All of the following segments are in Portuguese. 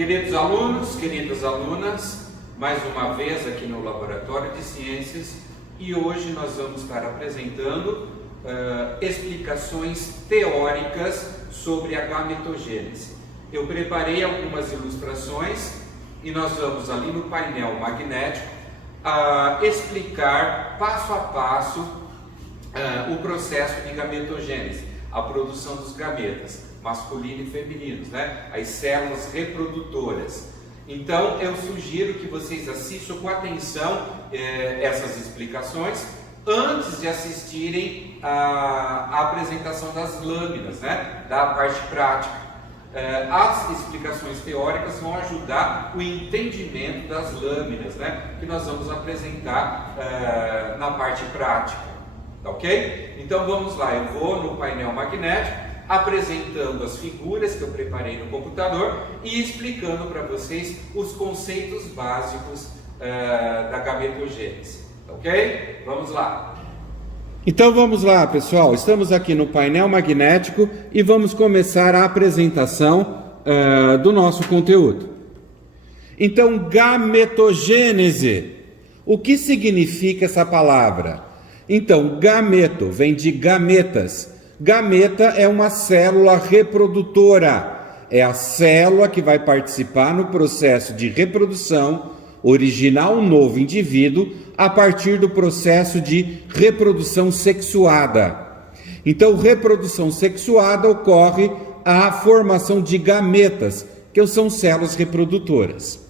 Queridos alunos, queridas alunas, mais uma vez aqui no Laboratório de Ciências, e hoje nós vamos estar apresentando explicações teóricas sobre a gametogênese. Eu preparei algumas ilustrações e nós vamos ali no painel magnético explicar passo a passo o processo de gametogênese, a produção dos gametas, masculino e femininos, né? As células reprodutoras. Então eu sugiro que vocês assistam com atenção essas explicações antes de assistirem a apresentação das lâminas, né? Da parte prática. As explicações teóricas vão ajudar o entendimento das lâminas, né? Que nós vamos apresentar na parte prática, tá ok? Então vamos lá, eu vou no painel magnético apresentando as figuras que eu preparei no computador e explicando para vocês os conceitos básicos da gametogênese, ok? Vamos lá. Então vamos lá, pessoal, estamos aqui no painel magnético e vamos começar a apresentação do nosso conteúdo. Então, gametogênese, o que significa essa palavra? Então, gameto vem de gametas. Gameta é uma célula reprodutora, é a célula que vai participar no processo de reprodução, originar um novo indivíduo a partir do processo de reprodução sexuada. Então, reprodução sexuada ocorre a formação de gametas, que são células reprodutoras.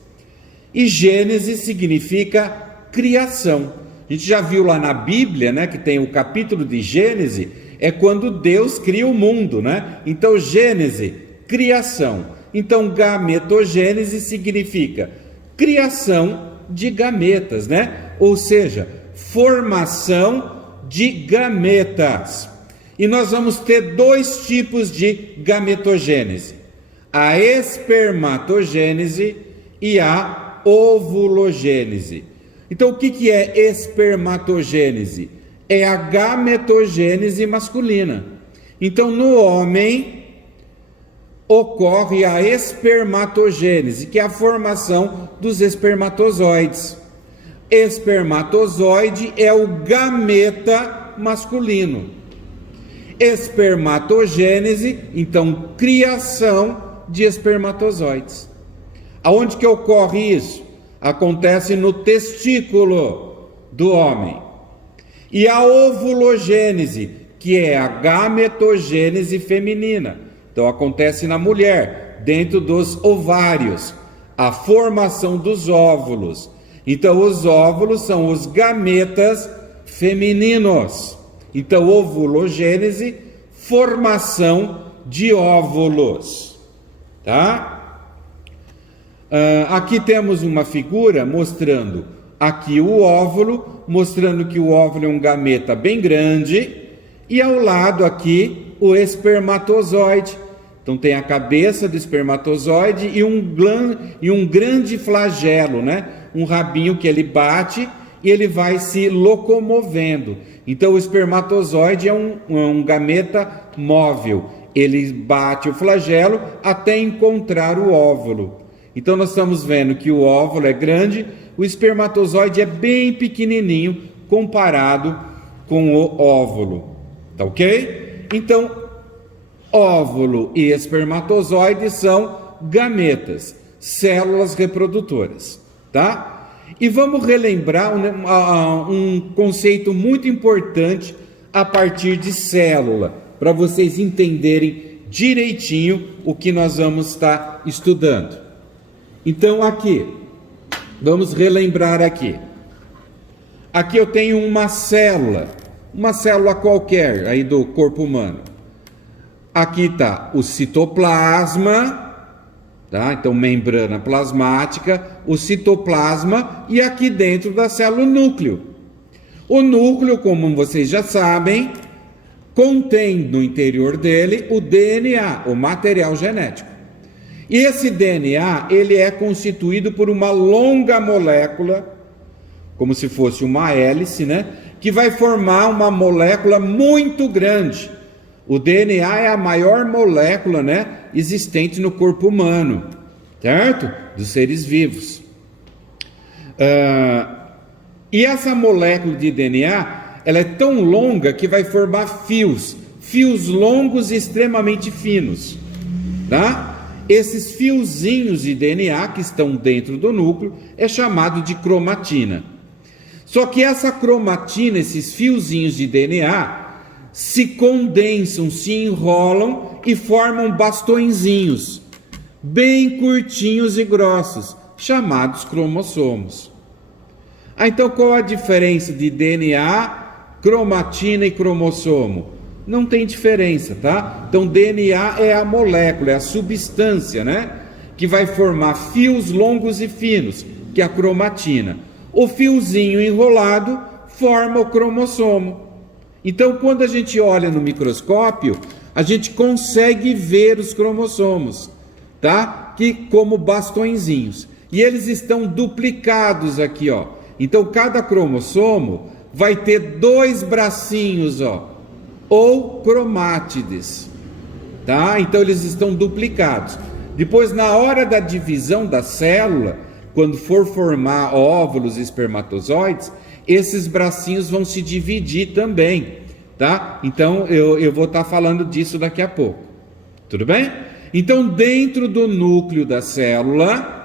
E gênese significa criação. A gente já viu lá na Bíblia, né, que tem o capítulo de Gênese, é quando Deus cria o mundo, né? Então, Gênese, criação. Então, gametogênese significa criação de gametas, né? Ou seja, formação de gametas. E nós vamos ter dois tipos de gametogênese: a espermatogênese e a ovulogênese. Então, o que é espermatogênese? É a gametogênese masculina. Então, no homem, ocorre a espermatogênese, que é a formação dos espermatozoides. Espermatozoide é o gameta masculino. Espermatogênese, então, criação de espermatozoides. Aonde que ocorre isso? Acontece no testículo do homem. E a ovulogênese, que é a gametogênese feminina. Então acontece na mulher, dentro dos ovários, a formação dos óvulos. Então os óvulos são os gametas femininos. Então ovulogênese, formação de óvulos. Tá? Aqui temos uma figura mostrando aqui o óvulo, mostrando que o óvulo é um gameta bem grande, e ao lado aqui o espermatozoide. Então tem a cabeça do espermatozoide e um grande flagelo, né? Um rabinho que ele bate e ele vai se locomovendo. Então o espermatozoide é um gameta móvel. Ele bate o flagelo até encontrar o óvulo. Então nós estamos vendo que o óvulo é grande, o espermatozoide é bem pequenininho comparado com o óvulo, tá ok? Então, óvulo e espermatozoide são gametas, células reprodutoras, tá? E vamos relembrar um conceito muito importante a partir de célula, para vocês entenderem direitinho o que nós vamos estar estudando. Então aqui, vamos relembrar aqui. Aqui eu tenho uma célula qualquer aí do corpo humano. Aqui está o citoplasma, tá? Então membrana plasmática, o citoplasma e aqui dentro da célula o núcleo. O núcleo, como vocês já sabem, contém no interior dele o DNA, o material genético. E esse DNA, ele é constituído por uma longa molécula, como se fosse uma hélice, né? Que vai formar uma molécula muito grande. O DNA é a maior molécula, né, existente no corpo humano. certo? Dos seres vivos. E essa molécula de DNA, ela é tão longa que vai formar fios longos e extremamente finos, tá? Esses fiozinhos de DNA que estão dentro do núcleo é chamado de cromatina. Só que essa cromatina, esses fiozinhos de DNA, se condensam, se enrolam e formam bastõezinhos, bem curtinhos e grossos, chamados cromossomos. Então qual a diferença de DNA, cromatina e cromossomo? Não tem diferença, tá? Então DNA é a molécula, é a substância, né? Que vai formar fios longos e finos, que é a cromatina. O fiozinho enrolado forma o cromossomo. Então quando a gente olha no microscópio, a gente consegue ver os cromossomos, tá? Que como bastõezinhos. E eles estão duplicados aqui, ó. Então cada cromossomo vai ter 2 bracinhos, ó, ou cromátides, tá? Então eles estão duplicados. Depois, na hora da divisão da célula, quando for formar óvulos e espermatozoides, esses bracinhos vão se dividir também, tá? Então eu vou estar falando disso daqui a pouco. Tudo bem? Então, dentro do núcleo da célula,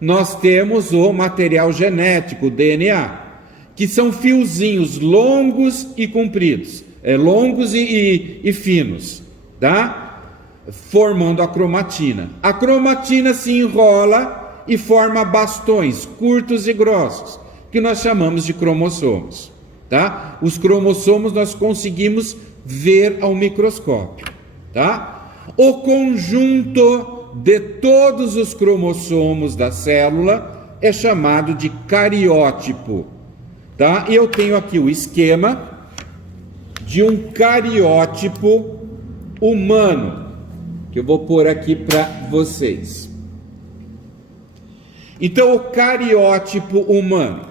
nós temos o material genético, o DNA, que são fiozinhos longos e compridos, longos e finos, tá? Formando a cromatina. A cromatina se enrola e forma bastões curtos e grossos, que nós chamamos de cromossomos, tá? Os cromossomos nós conseguimos ver ao microscópio, tá? O conjunto de todos os cromossomos da célula é chamado de cariótipo, tá? E eu tenho aqui o esquema de um cariótipo humano, que eu vou pôr aqui para vocês. Então, o cariótipo humano.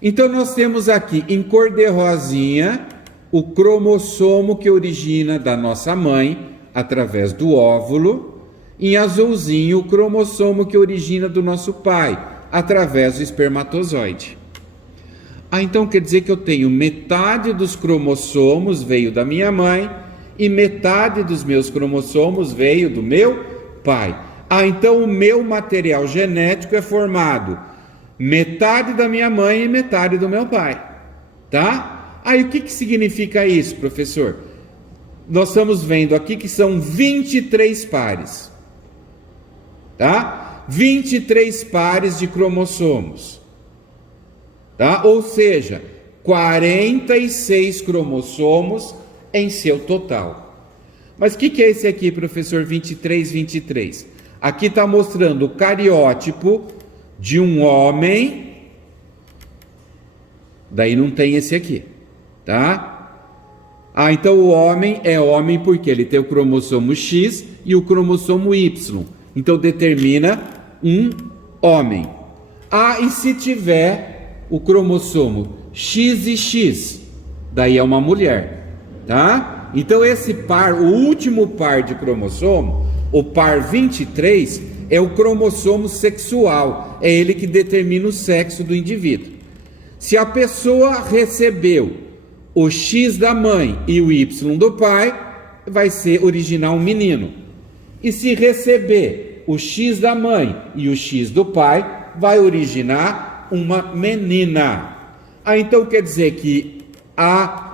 Então, nós temos aqui em cor de rosinha o cromossomo que origina da nossa mãe através do óvulo, em azulzinho o cromossomo que origina do nosso pai através do espermatozoide. Então quer dizer que eu tenho metade dos cromossomos veio da minha mãe e metade dos meus cromossomos veio do meu pai. Então o meu material genético é formado metade da minha mãe e metade do meu pai, tá? Aí o que significa isso, professor? Nós estamos vendo aqui que são 23 pares, tá? 23 pares de cromossomos, tá? Ou seja, 46 cromossomos em seu total. Mas o que é esse aqui, professor, 23? Aqui está mostrando o cariótipo de um homem, daí não tem esse aqui, tá? Então o homem é homem porque ele tem o cromossomo X e o cromossomo Y. Então determina um homem. E se tiver o cromossomo X e X, daí é uma mulher, tá? Então esse par, o último par de cromossomo, o par 23, é o cromossomo sexual. É ele que determina o sexo do indivíduo. Se a pessoa recebeu o X da mãe e o Y do pai, vai ser originar um menino. E se receber o X da mãe e o X do pai, vai originar uma menina. Então quer dizer que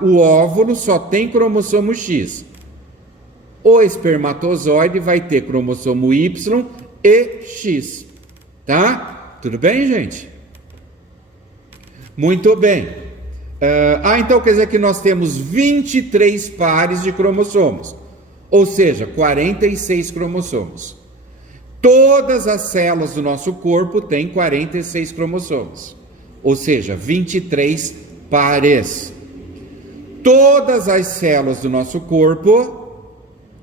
o óvulo só tem cromossomo X. O espermatozoide vai ter cromossomo Y e X. Tá? Tudo bem, gente? Muito bem. Então quer dizer que nós temos 23 pares de cromossomos, ou seja, 46 cromossomos. Todas as células do nosso corpo têm 46 cromossomos, ou seja, 23 pares. Todas as células do nosso corpo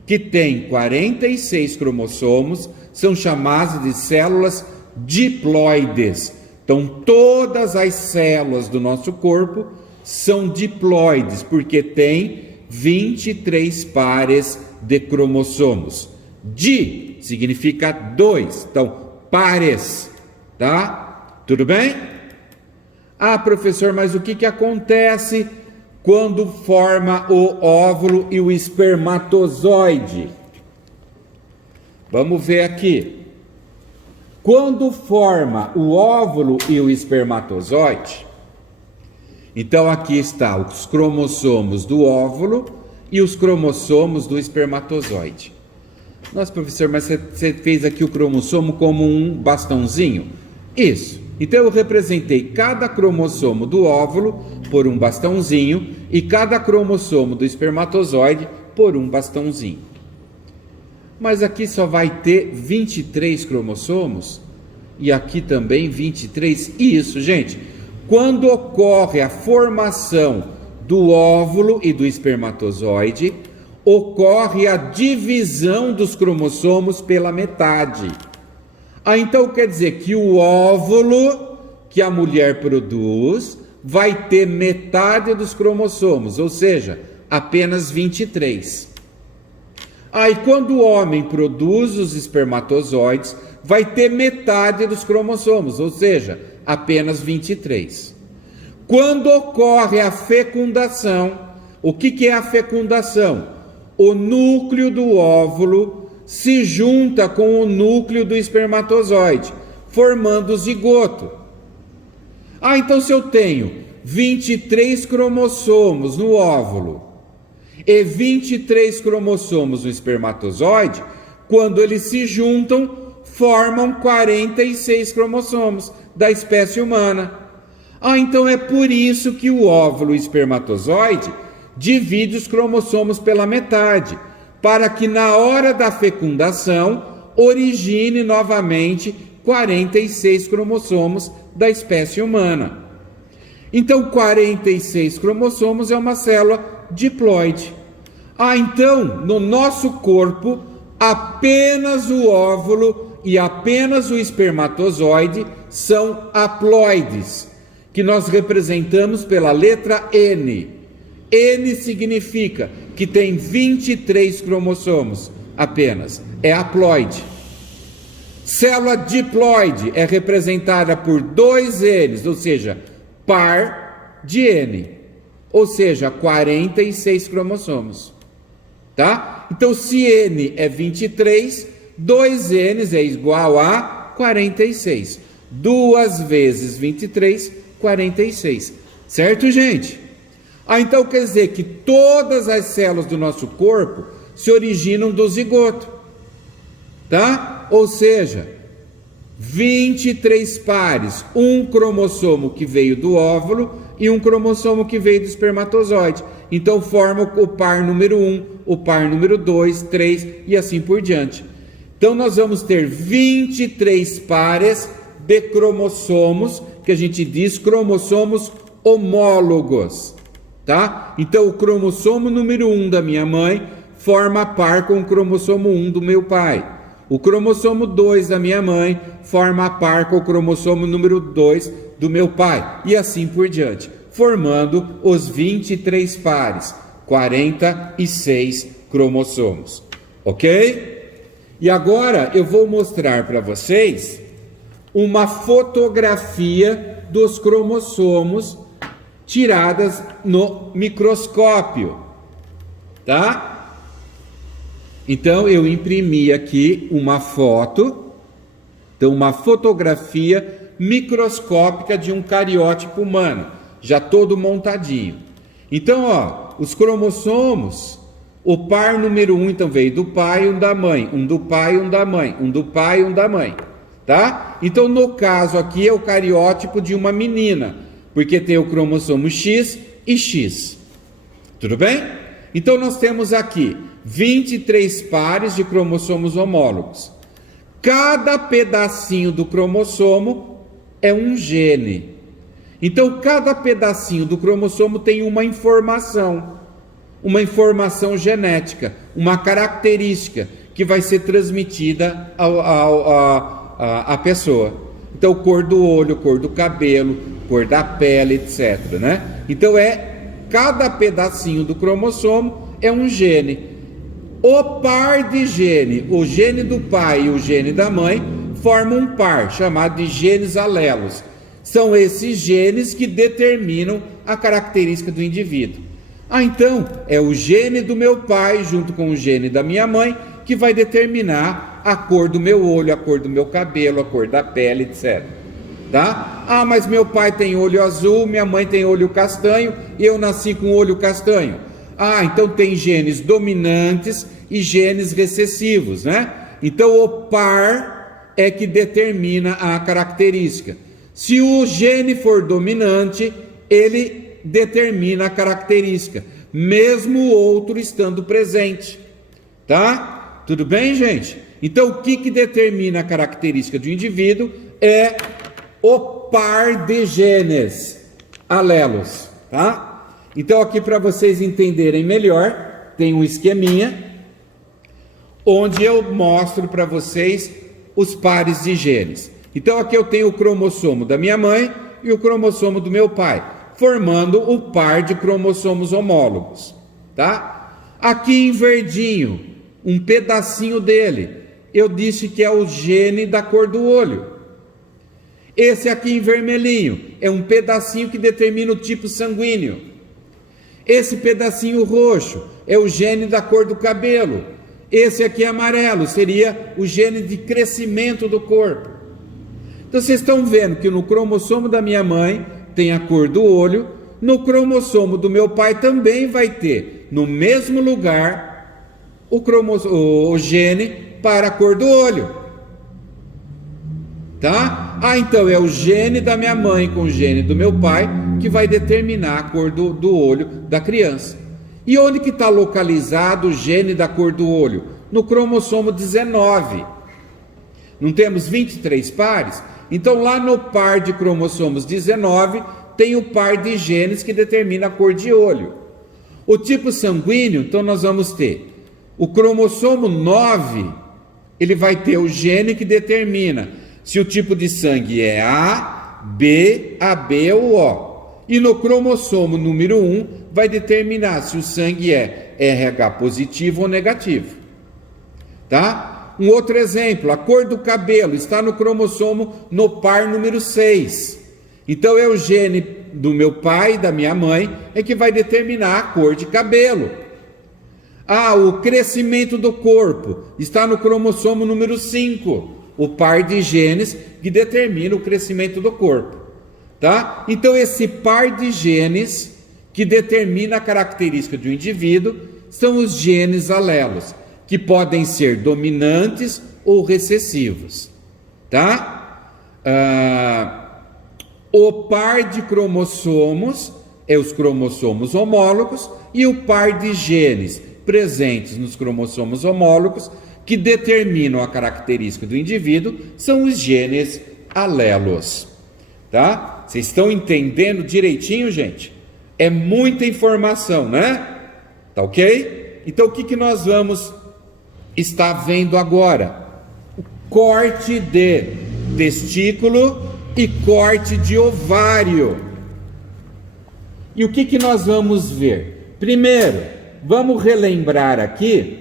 que têm 46 cromossomos são chamadas de células diploides. Então todas as células do nosso corpo são diploides, porque tem 23 pares de cromossomos. Di significa 2. Então, pares, tá? Tudo bem? Ah, professor, mas o que acontece quando forma o óvulo e o espermatozoide? Vamos ver aqui. Quando forma o óvulo e o espermatozoide, então aqui está os cromossomos do óvulo e os cromossomos do espermatozoide. Nossa, professor, mas você fez aqui o cromossomo como um bastãozinho? Isso. Então eu representei cada cromossomo do óvulo por um bastãozinho e cada cromossomo do espermatozoide por um bastãozinho. Mas aqui só vai ter 23 cromossomos e aqui também 23. Isso, gente. Quando ocorre a formação do óvulo e do espermatozoide, ocorre a divisão dos cromossomos pela metade. Então quer dizer que o óvulo que a mulher produz vai ter metade dos cromossomos, ou seja, apenas 23. Aí quando o homem produz os espermatozoides, vai ter metade dos cromossomos, ou seja, apenas 23. Quando ocorre a fecundação, o que é a fecundação? O núcleo do óvulo se junta com o núcleo do espermatozoide, formando o zigoto. Então se eu tenho 23 cromossomos no óvulo e 23 cromossomos no espermatozoide, quando eles se juntam, formam 46 cromossomos da espécie humana. Então é por isso que o óvulo e o espermatozoide divide os cromossomos pela metade, para que na hora da fecundação origine novamente 46 cromossomos da espécie humana. Então 46 cromossomos é uma célula diploide. Então no nosso corpo apenas o óvulo e apenas o espermatozoide são haploides, que nós representamos pela letra N. N significa que tem 23 cromossomos apenas, é haploide. Célula diploide é representada por 2 N's, ou seja, par de N, ou seja, 46 cromossomos, tá? Então se N é 23, 2 N's é igual a 46. 2 vezes 23, 46. Certo, gente? Então quer dizer que todas as células do nosso corpo se originam do zigoto, tá? Ou seja, 23 pares, um cromossomo que veio do óvulo e um cromossomo que veio do espermatozoide. Então forma o par número 1, o par número 2, 3 e assim por diante. Então nós vamos ter 23 pares de cromossomos, que a gente diz cromossomos homólogos, tá? Então o cromossomo número 1 da minha mãe forma par com o cromossomo 1 do meu pai. O cromossomo 2 da minha mãe forma par com o cromossomo número 2 do meu pai. E assim por diante, formando os 23 pares, 46 cromossomos. Ok? E agora eu vou mostrar para vocês uma fotografia dos cromossomos tiradas no microscópio, tá? Então eu imprimi aqui uma foto, então uma fotografia microscópica de um cariótipo humano, já todo montadinho. Então, ó, os cromossomos, o par número 1 então veio do pai e um da mãe, um do pai e um da mãe, um do pai e um da mãe, tá? Então no caso aqui é o cariótipo de uma menina, porque tem o cromossomo X e X. Tudo bem? Então nós temos aqui 23 pares de cromossomos homólogos. Cada pedacinho do cromossomo é um gene. Então cada pedacinho do cromossomo tem uma informação genética, uma característica que vai ser transmitida à pessoa. Então cor do olho, cor do cabelo, cor da pele, etc, né? Então cada pedacinho do cromossomo é um gene. O par de gene, o gene do pai e o gene da mãe, formam um par chamado de genes alelos. São esses genes que determinam a característica do indivíduo. Então, é o gene do meu pai junto com o gene da minha mãe que vai determinar a cor do meu olho, a cor do meu cabelo, a cor da pele, etc. Tá? Ah, mas meu pai tem olho azul, minha mãe tem olho castanho e eu nasci com olho castanho. Ah, então tem genes dominantes e genes recessivos, né? Então o par é que determina a característica. Se o gene for dominante, ele determina a característica, mesmo o outro estando presente. Tá? Tudo bem, gente? Então o que determina a característica do indivíduo é o par de genes alelos, tá? Então aqui para vocês entenderem melhor, tem um esqueminha onde eu mostro para vocês os pares de genes. Então aqui eu tenho o cromossomo da minha mãe e o cromossomo do meu pai, formando o par de cromossomos homólogos, tá? Aqui em verdinho, um pedacinho dele, eu disse que é o gene da cor do olho. Esse aqui em vermelhinho é um pedacinho que determina o tipo sanguíneo. Esse pedacinho roxo é o gene da cor do cabelo. Esse aqui amarelo seria o gene de crescimento do corpo. Então vocês estão vendo que no cromossomo da minha mãe tem a cor do olho, no cromossomo do meu pai também vai ter, no mesmo lugar, o gene para a cor do olho. Tá? Ah, então é o gene da minha mãe com o gene do meu pai que vai determinar a cor do olho da criança. E onde que está localizado o gene da cor do olho? No cromossomo 19. Não temos 23 pares? Então lá no par de cromossomos 19 tem o par de genes que determina a cor de olho. O tipo sanguíneo, então nós vamos ter o cromossomo 9, ele vai ter o gene que determina se o tipo de sangue é A, B, AB ou O. E no cromossomo número 1 vai determinar se o sangue é RH positivo ou negativo. Tá? Um outro exemplo, a cor do cabelo está no cromossomo no par número 6. Então é o gene do meu pai e da minha mãe é que vai determinar a cor de cabelo. Ah, o crescimento do corpo está no cromossomo número 5. O par de genes que determina o crescimento do corpo, tá? Então esse par de genes que determina a característica de um indivíduo são os genes alelos, que podem ser dominantes ou recessivos, tá? O par de cromossomos é os cromossomos homólogos e o par de genes presentes nos cromossomos homólogos que determinam a característica do indivíduo são os genes alelos, tá? Vocês estão entendendo direitinho, gente? É muita informação, né? Tá ok? Então o que nós vamos estar vendo agora? O corte de testículo e corte de ovário. E o que nós vamos ver? Primeiro, vamos relembrar aqui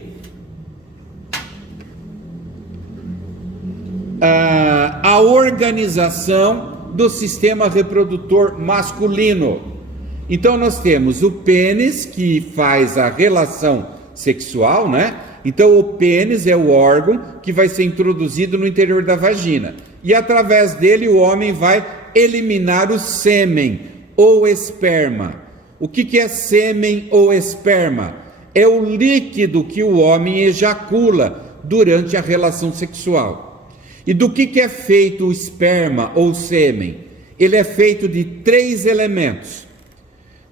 a organização do sistema reprodutor masculino. Então nós temos o pênis, que faz a relação sexual, né? Então o pênis é o órgão que vai ser introduzido no interior da vagina, e através dele o homem vai eliminar o sêmen ou esperma. O que é sêmen ou esperma? É o líquido que o homem ejacula durante a relação sexual. E do que é feito o esperma ou sêmen? Ele é feito de 3 elementos: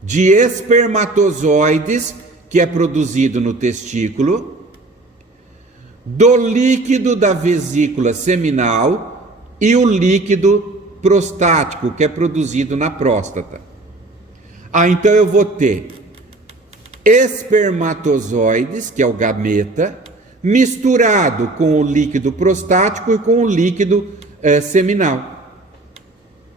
de espermatozoides, que é produzido no testículo, do líquido da vesícula seminal e o líquido prostático, que é produzido na próstata. Então eu vou ter espermatozoides, que é o gameta, misturado com o líquido prostático e com o líquido seminal,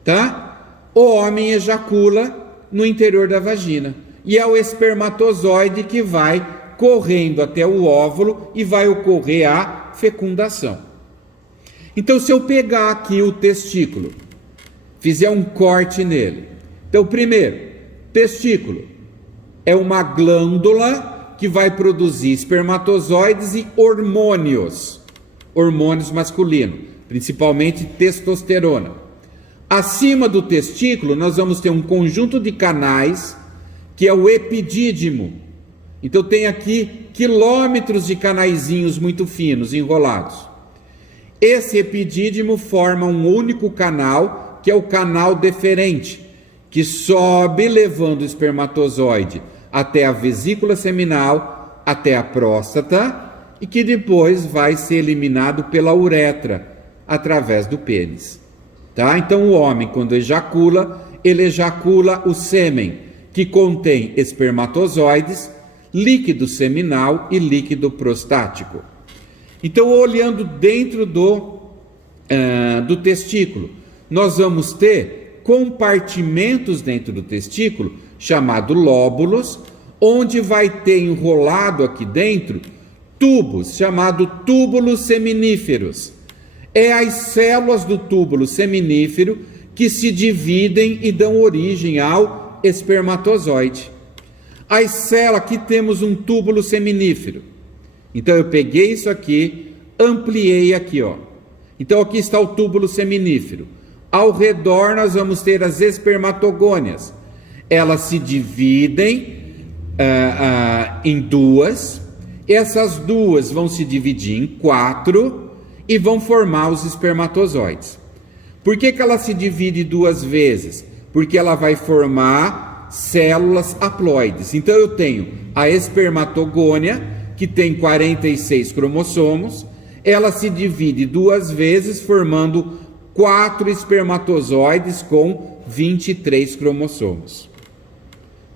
tá? O homem ejacula no interior da vagina, e é o espermatozoide que vai correndo até o óvulo e vai ocorrer a fecundação. Então, se eu pegar aqui o testículo, fizer um corte nele. Então, primeiro, testículo é uma glândula que vai produzir espermatozoides e hormônios masculinos, principalmente testosterona. Acima do testículo, nós vamos ter um conjunto de canais, que é o epidídimo. Então, tem aqui quilômetros de canaizinhos muito finos, enrolados. Esse epidídimo forma um único canal, que é o canal deferente, que sobe levando o espermatozoide até a vesícula seminal, até a próstata, e que depois vai ser eliminado pela uretra, através do pênis. Tá? Então o homem, quando ejacula, ele ejacula o sêmen, que contém espermatozoides, líquido seminal e líquido prostático. Então, olhando dentro do testículo, nós vamos ter compartimentos dentro do testículo, chamado lóbulos, onde vai ter enrolado aqui dentro tubos, chamado túbulos seminíferos. É as células do túbulo seminífero que se dividem e dão origem ao espermatozoide. As células, aqui temos um túbulo seminífero. Então eu peguei isso aqui, ampliei aqui, ó. Então aqui está o túbulo seminífero. Ao redor nós vamos ter as espermatogônias. Elas se dividem em duas. Essas duas vão se dividir em 4 e vão formar os espermatozoides. Por que ela se divide 2 vezes? Porque ela vai formar células haploides. Então eu tenho a espermatogônia, que tem 46 cromossomos, ela se divide 2 vezes, formando 4 espermatozoides com 23 cromossomos.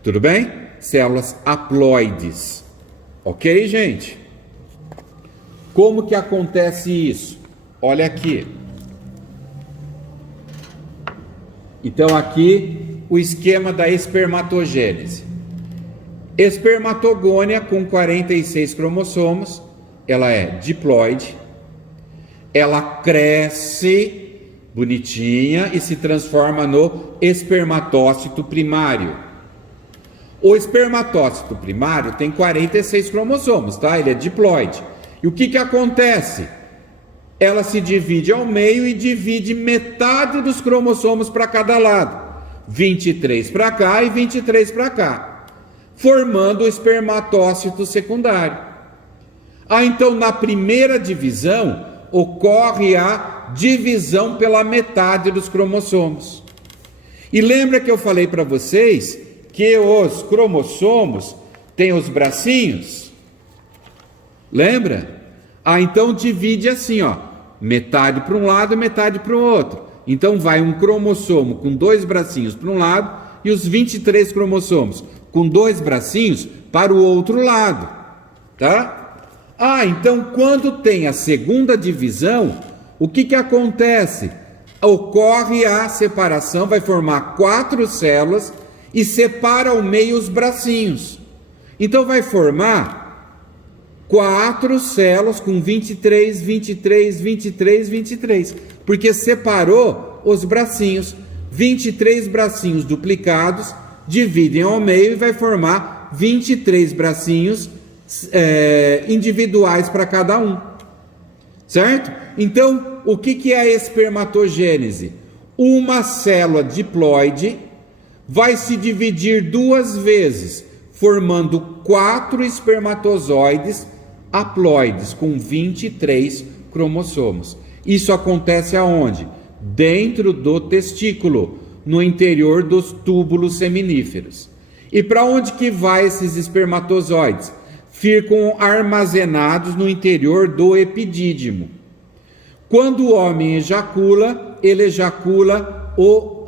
Tudo bem? Células haploides. Ok, gente? Como que acontece isso? Olha aqui. Então aqui o esquema da espermatogênese. Espermatogônia com 46 cromossomos, ela é diploide, ela cresce bonitinha e se transforma no espermatócito primário. O espermatócito primário tem 46 cromossomos, tá? Ele é diploide. E o que acontece? Ela se divide ao meio e divide metade dos cromossomos para cada lado. 23 para cá e 23 para cá, formando o espermatócito secundário. Então na primeira divisão ocorre a divisão pela metade dos cromossomos. E lembra que eu falei para vocês que os cromossomos têm os bracinhos? Lembra? Então divide assim, ó, metade para um lado e metade para o outro. Então vai um cromossomo com 2 bracinhos para um lado e os 23 cromossomos com 2 bracinhos para o outro lado, tá? Então quando tem a segunda divisão, o que acontece? Ocorre a separação, vai formar 4 células e separa ao meio os bracinhos. Então vai formar 4 células com 23, 23, 23, 23, porque separou os bracinhos. 23 bracinhos duplicados dividem ao meio e vai formar 23 bracinhos individuais para cada um, certo? Então, o que é a espermatogênese? Uma célula diploide vai se dividir 2 vezes, formando 4 espermatozoides haploides com 23 cromossomos. Isso acontece aonde? Dentro do testículo, no interior dos túbulos seminíferos. E para onde que vai esses espermatozoides? Ficam armazenados no interior do epidídimo. Quando o homem ejacula, ele ejacula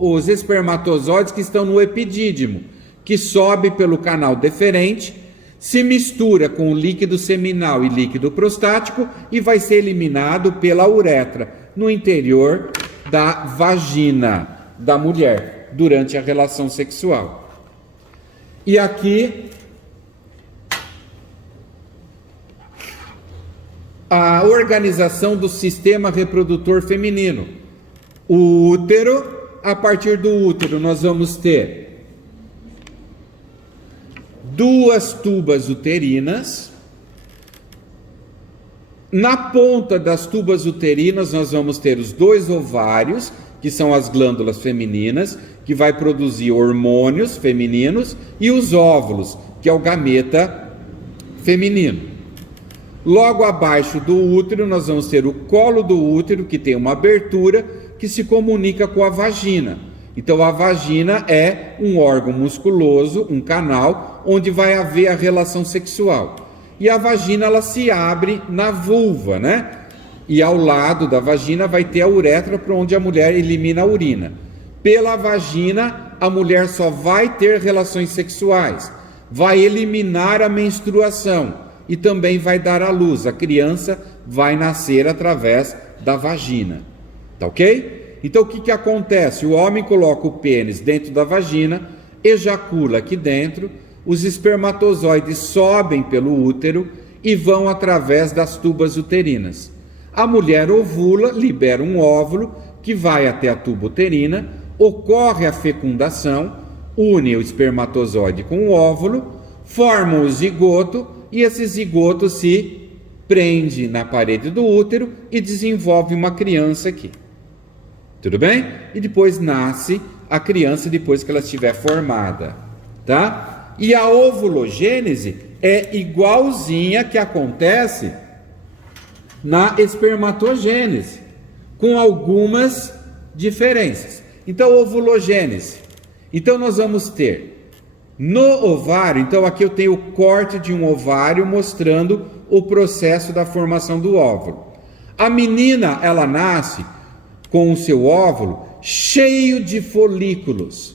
os espermatozoides que estão no epidídimo, que sobe pelo canal deferente, se mistura com o líquido seminal e líquido prostático e vai ser eliminado pela uretra, no interior da vagina da mulher, durante a relação sexual. E aqui a organização do sistema reprodutor feminino. O útero, a partir do útero nós vamos ter 2 tubas uterinas. Na ponta das tubas uterinas nós vamos ter os 2 ovários, que são as glândulas femininas, que vai produzir hormônios femininos, e os óvulos, que é o gameta feminino. Logo abaixo do útero nós vamos ter o colo do útero, que tem uma abertura que se comunica com a vagina. Então a vagina é um órgão musculoso, um canal, onde vai haver a relação sexual. E a vagina ela se abre na vulva, né? E ao lado da vagina vai ter a uretra, para onde a mulher elimina a urina. Pela vagina, a mulher só vai ter relações sexuais, vai eliminar a menstruação e também vai dar à luz. A criança vai nascer através da vagina. Tá ok? Então o que acontece? O homem coloca o pênis dentro da vagina, ejacula aqui dentro, os espermatozoides sobem pelo útero e vão através das tubas uterinas. A mulher ovula, libera um óvulo que vai até a tuba uterina, ocorre a fecundação, une o espermatozoide com o óvulo, forma o zigoto e esse zigoto se prende na parede do útero e desenvolve uma criança aqui. Tudo bem? E depois nasce a criança depois que ela estiver formada, tá? E a ovulogênese é igualzinha que acontece na espermatogênese, com algumas diferenças. Então, ovulogênese. Então, nós vamos ter no ovário, então aqui eu tenho o corte de um ovário mostrando o processo da formação do óvulo. A menina, ela nasce com o seu óvulo cheio de folículos.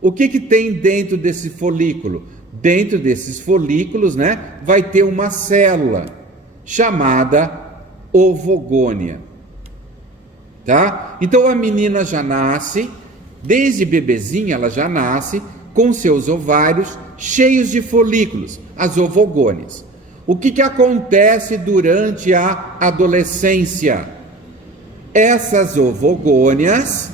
O que tem dentro desse folículo? Dentro desses folículos, né, vai ter uma célula chamada ovogônia, tá? Então a menina já nasce, desde bebezinha ela já nasce com seus ovários cheios de folículos, as ovogônias. O que acontece durante a adolescência? Essas ovogônias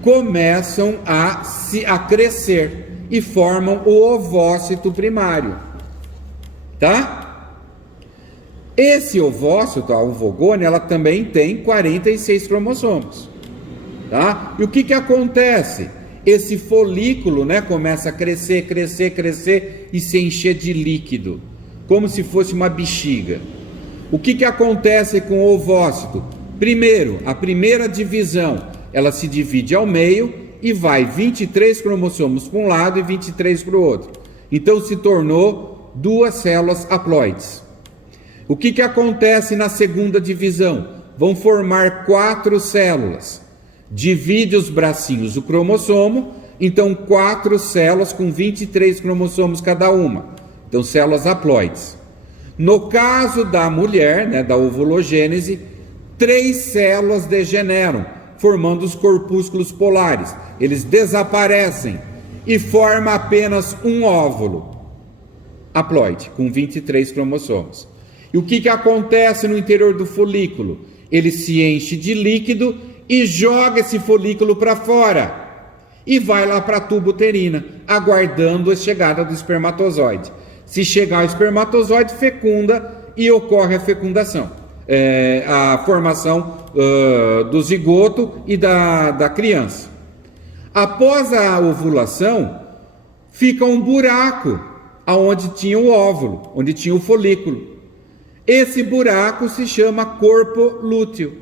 começam a crescer e formam o ovócito primário, tá? Esse ovócito, a ovogônia, ela também tem 46 cromossomos, tá? E o que acontece? Esse folículo, né, começa a crescer e se encher de líquido, como se fosse uma bexiga. O que acontece com o ovócito? Primeiro, a primeira divisão, ela se divide ao meio e vai 23 cromossomos para um lado e 23 para o outro. Então se tornou 2 células haploides. O que acontece na segunda divisão? Vão formar 4 células. Divide os bracinhos o cromossomo, então 4 células com 23 cromossomos cada uma. Então células haploides. No caso da mulher, né, da ovulogênese, 3 células degeneram, formando os corpúsculos polares. Eles desaparecem e forma apenas um óvulo haploide, com 23 cromossomos. E o que acontece no interior do folículo? Ele se enche de líquido e joga esse folículo para fora. E vai lá para a tuba uterina, aguardando a chegada do espermatozoide. Se chegar o espermatozoide, fecunda e ocorre a fecundação. A formação do zigoto e da criança. Após a ovulação, fica um buraco onde tinha o óvulo, onde tinha o folículo. Esse buraco se chama corpo lúteo.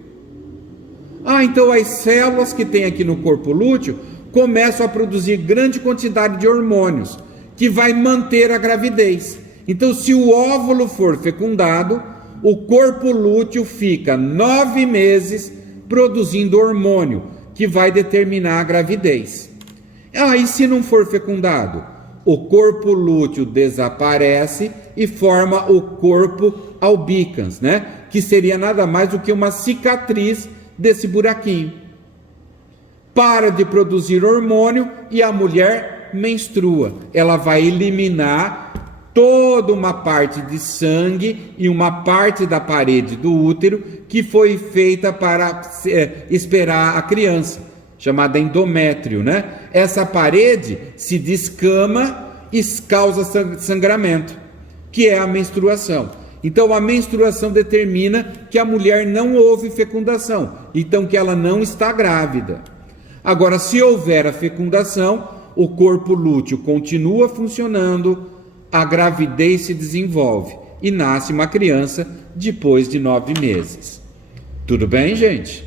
Então as células que tem aqui no corpo lúteo começam a produzir grande quantidade de hormônios, que vai manter a gravidez. Então, se o óvulo for fecundado, o corpo lúteo fica 9 meses produzindo hormônio, que vai determinar a gravidez. E se não for fecundado? O corpo lúteo desaparece e forma o corpo albicans, né? Que seria nada mais do que uma cicatriz desse buraquinho. Para de produzir hormônio e a mulher menstrua. Ela vai eliminar toda uma parte de sangue e uma parte da parede do útero que foi feita para esperar a criança, chamada endométrio, né? Essa parede se descama e causa sangramento, que é a menstruação. Então a menstruação determina que a mulher não houve fecundação, então que ela não está grávida. Agora, se houver a fecundação, o corpo lúteo continua funcionando, a gravidez se desenvolve e nasce uma criança depois de 9 meses. Tudo bem, gente?